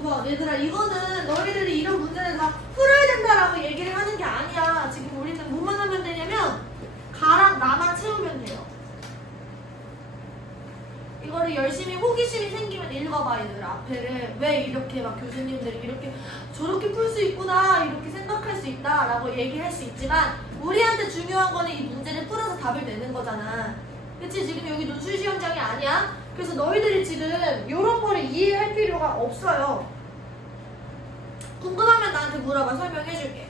9번. 얘들아, 이거는 너희들이 이런 문제를 다 풀어야 된다라고 얘기를 하는 게 아니야. 지금 우리는 뭐만 하면 되냐면, 가랑 나만 채우면 돼요. 이거를 열심히 호기심이 생기면 읽어봐, 얘들아. 앞에를. 왜 이렇게 막 교수님들이 이렇게 저렇게 풀 수 있구나, 이렇게 생각할 수 있다 라고 얘기할 수 있지만, 우리한테 중요한 거는 이 문제를 풀어서 답을 내는 거잖아. 그치? 지금 여기 논술 시험장이 아니야? 그래서 너희들이 지금 이런 거를 이해할 필요 가 없어요. 궁금하면 나한테 물어봐. 설명해줄게.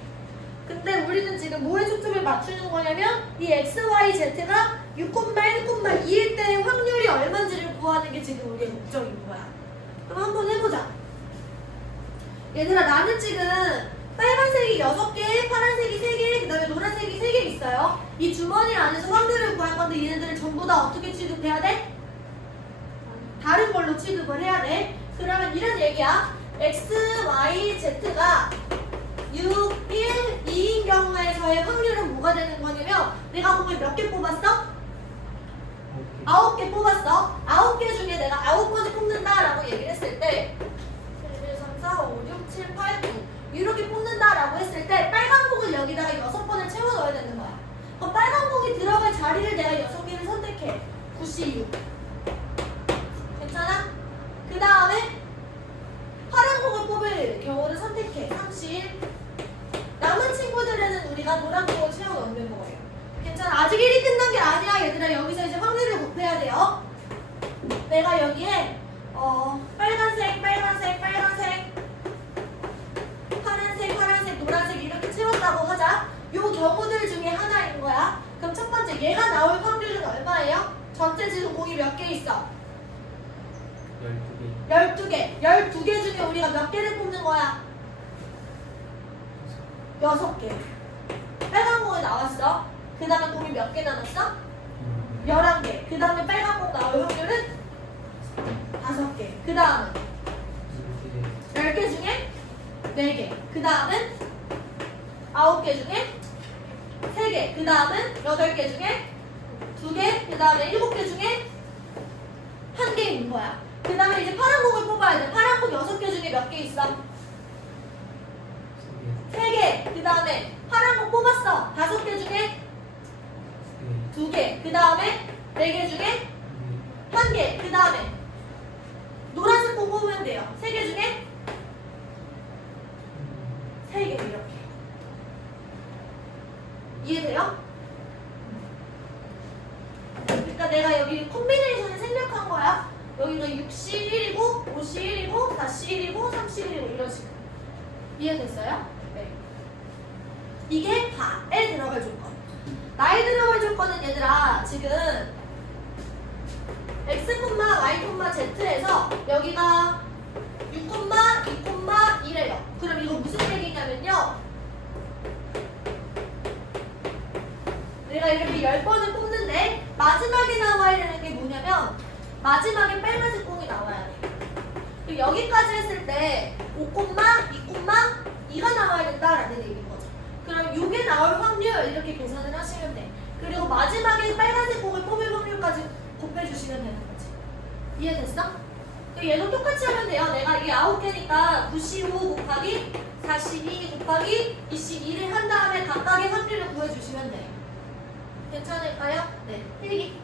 근데 우리는 지금 뭐에 초점을 맞추는 거냐면 이 x, y, z가 6,1,2일 때의 확률이 얼마인지를 구하는 게 지금 우리의 목적인 거야. 그럼 한번 해보자. 얘들아 나는 지금 빨간색이 6개, 파란색이 3개, 그 다음에 노란색이 3개 있어요. 이 주머니 안에서 확률을 구할 건데 얘네들을 전부 다 어떻게 취급해야 돼? 다른 걸로 취급을 해야 돼. 그러면 이런 얘기야. x, y, z가 6, 1, 2인 경우에서의 확률은 뭐가 되는 거냐면 내가 공을 몇 개 뽑았어? 아홉 개 뽑았어. 아홉 개 중에 내가 아홉 번을 뽑는다라고 얘기를 했을 때 1, 2, 3, 4, 5, 6, 7, 8, 9 이렇게 뽑는다라고 했을 때 빨간 공을 여기다가 여섯 번을 채워 넣어야 되는 거야. 그럼 빨간 공이 들어갈 자리를 내가 여섯 개를 선택해. 96. 27 남은 친구들에는 우리가 노란색으로 채워 넣는 거예요. 괜찮아. 아직 1이 끝난 게 아니야. 얘들아 여기서 이제 확률을 곱해야 돼요. 내가 여기에 어, 빨간색 빨간색 빨간색 파란색 파란색 노란색 이렇게 채웠다고 하자. 요 경우들 중에 하나인 거야. 그럼 첫 번째 얘가 나올 확률은 얼마예요? 전체 지수 공이 몇 개 있어? 12개. 12개. 12개 중에 우리가 몇 개를 뽑는 거야? 6개. 빨간 공이 나왔어. 그 다음에 공이 몇 개 남았어? 11개. 그 다음에 빨간 공 나올 확률은 5개. 그 다음은 10개 중에 4개. 그 다음은 9개 중에 3개. 그 다음은 8개 중에 2개. 그 다음에 7개 중에 1개인 거야. 그 다음에 이제 파란 공을 뽑아야 돼. 파란 공 6개 중에 몇 개 있어? 3개. 그 다음에 파란 공 뽑았어. 5개 중에 2개. 그 다음에 4개 중에 1개. 그 다음에 노란색 공 뽑으면 돼요. 3개 중에 3개 이렇게. 이해돼요? 그러니까 내가 여기 콤비네이션을 생략한 거야. 여기가 6C 1이고 5C 1이고 4C 1이고 3C 1이고 이런 식으로. 이해됐어요? 네. 이게 다에 들어갈 조건. 나에 들어 갈 조건은 얘들아 지금 x, y, z에서 여기가 6, 2, 1이래요. 그럼 이거 무슨 얘기냐면요. 내가 이렇게 10번을 뽑는데 마지막에 나와야 되는 게 뭐냐면 마지막에 빨간색 공이 나와야 돼. 여기까지 했을 때 5, 2, 2가 나와야 된다라는 얘기인 거죠. 그럼 6에 나올 확률 이렇게 계산을 하시면 돼. 마지막에 빨간색 공을 뽑을 확률까지 곱해주시면 되는 거지. 이해됐어? 그리고 얘도 똑같이 하면 돼요. 내가 이게 9개니까 95 곱하기 42 곱하기 22를 한 다음에 각각의 확률을 구해주시면 돼요. 괜찮을까요? 네. 필기.